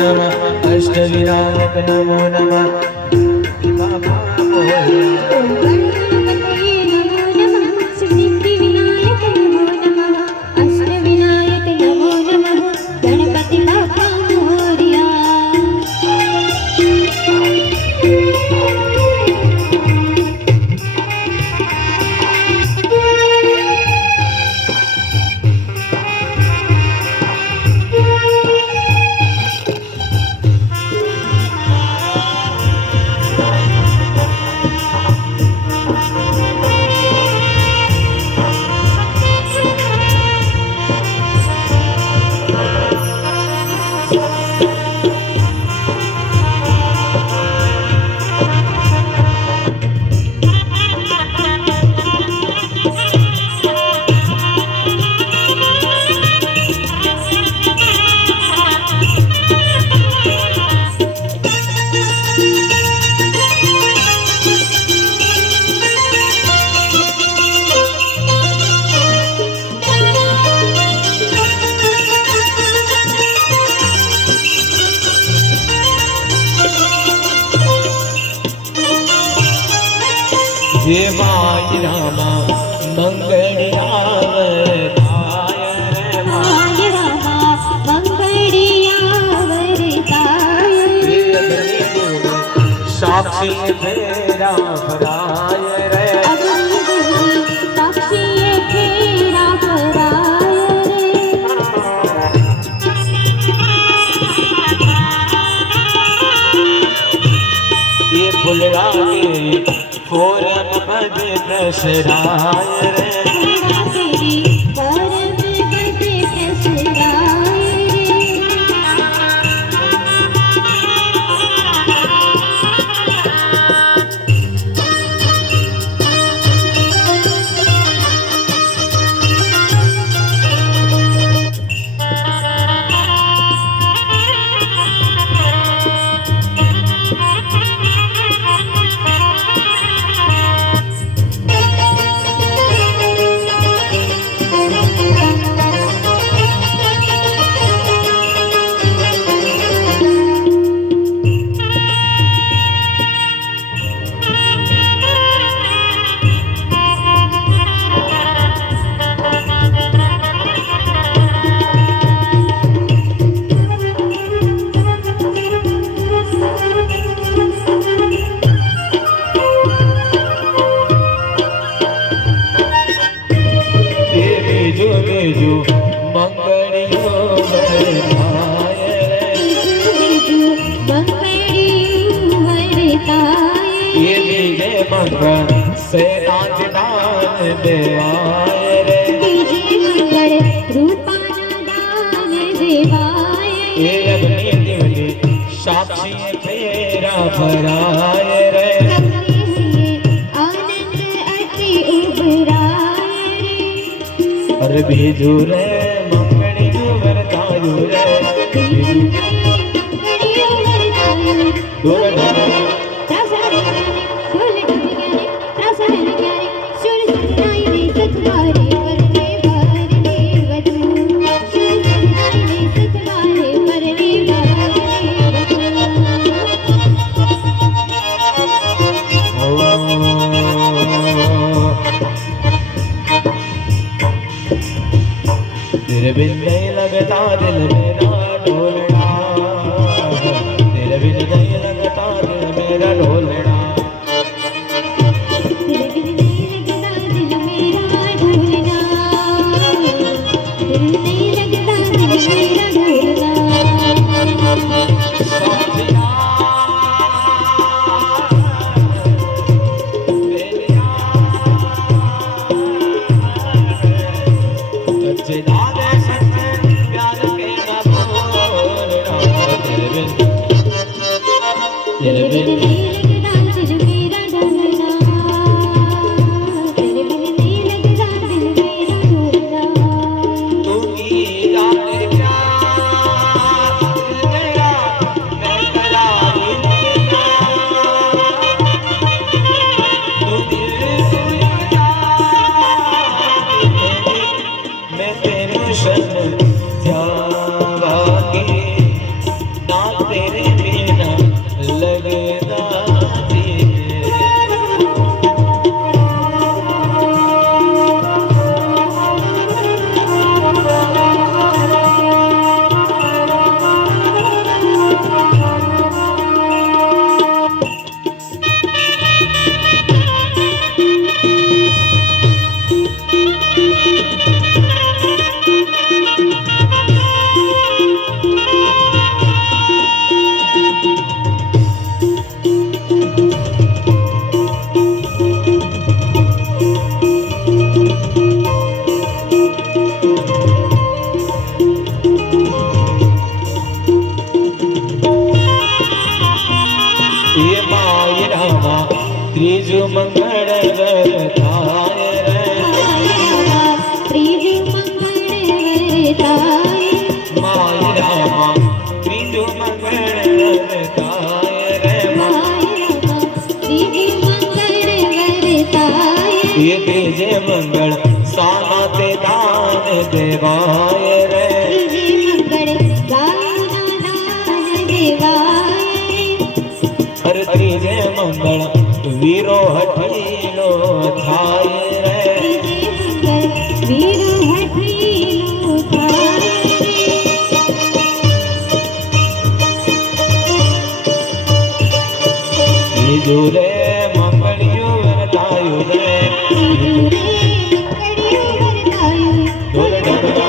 नमः अष्टविनायक नमो नमः बाबा बोल। Hey my Rama मंगलियावर my Rama मंगलियावर साक्षी फेरा भराय रे साक्षी फेरा भराय ये फुलड़ा के फोरन बदे प्रसराय रे से आज दान देवाय रे मंगल रूपान दान देवाय ये अग्नि दिवली साक्षी फेरा भराय रे आनंद अति उबराय अरे बीजू रे मंगली वरदायु रे तेरे बिन नहीं लगता दिल मेरा ढोलना तेरे बिन नहीं लगता दिल मेरा ढोलना तेरे बिन नहीं लगता दिल मेरा ढोलना दिल नहीं लगता दिल मेरा ढोलना तेरे बिन नहीं लगता दिल मेरा ढोलना तेरे बिन नहीं लगता दिल मेरा ढोलना तू ही जाने प्यार मेरा मैं तेरा ही तू दिल से मैं तेरे शन जावागी ना तेरे बिना लगदा जी। ये माय रामा त्रिजु मंगल थाय रे। त्रिजु मंगल थाय माय रामा त्रिजु मंगल थाय रे। त्रिजु मंगल थाय ये तेजे मंगल सामा ते दान देवाय रे। त्रिजे मंगल वीरो हठीलो थाय रे। वीरो हठीलो थाय त्रिजु रे मंगलियो वरतायो रे। ढोल ढोल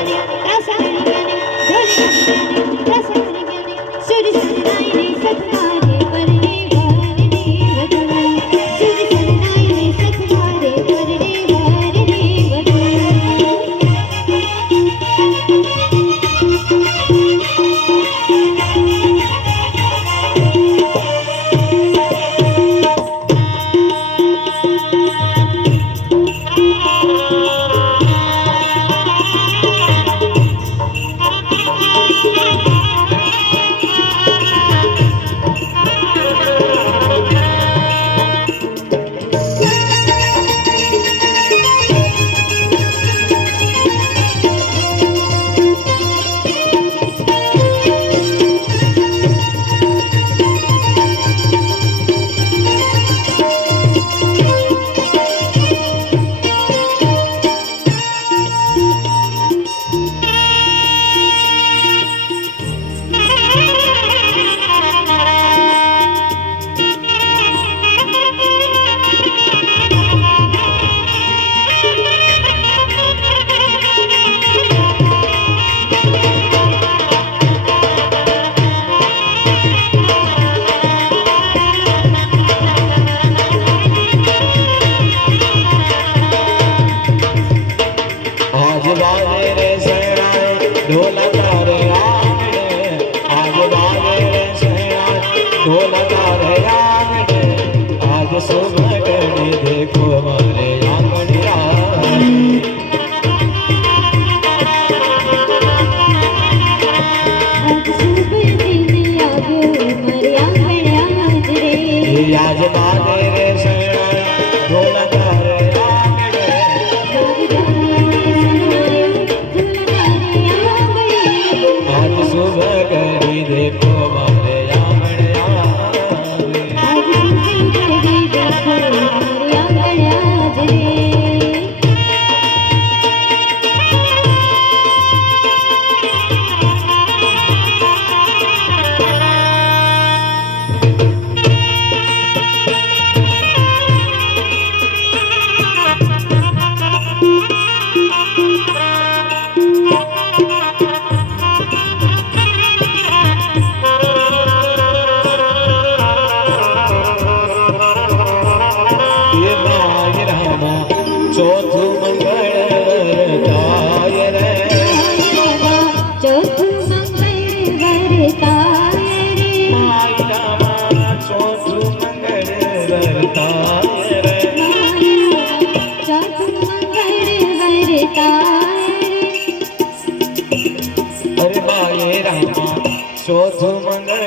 चौथो मंगल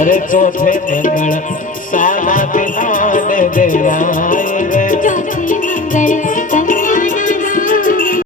अरे चौथे मंगल साला के नाम देवा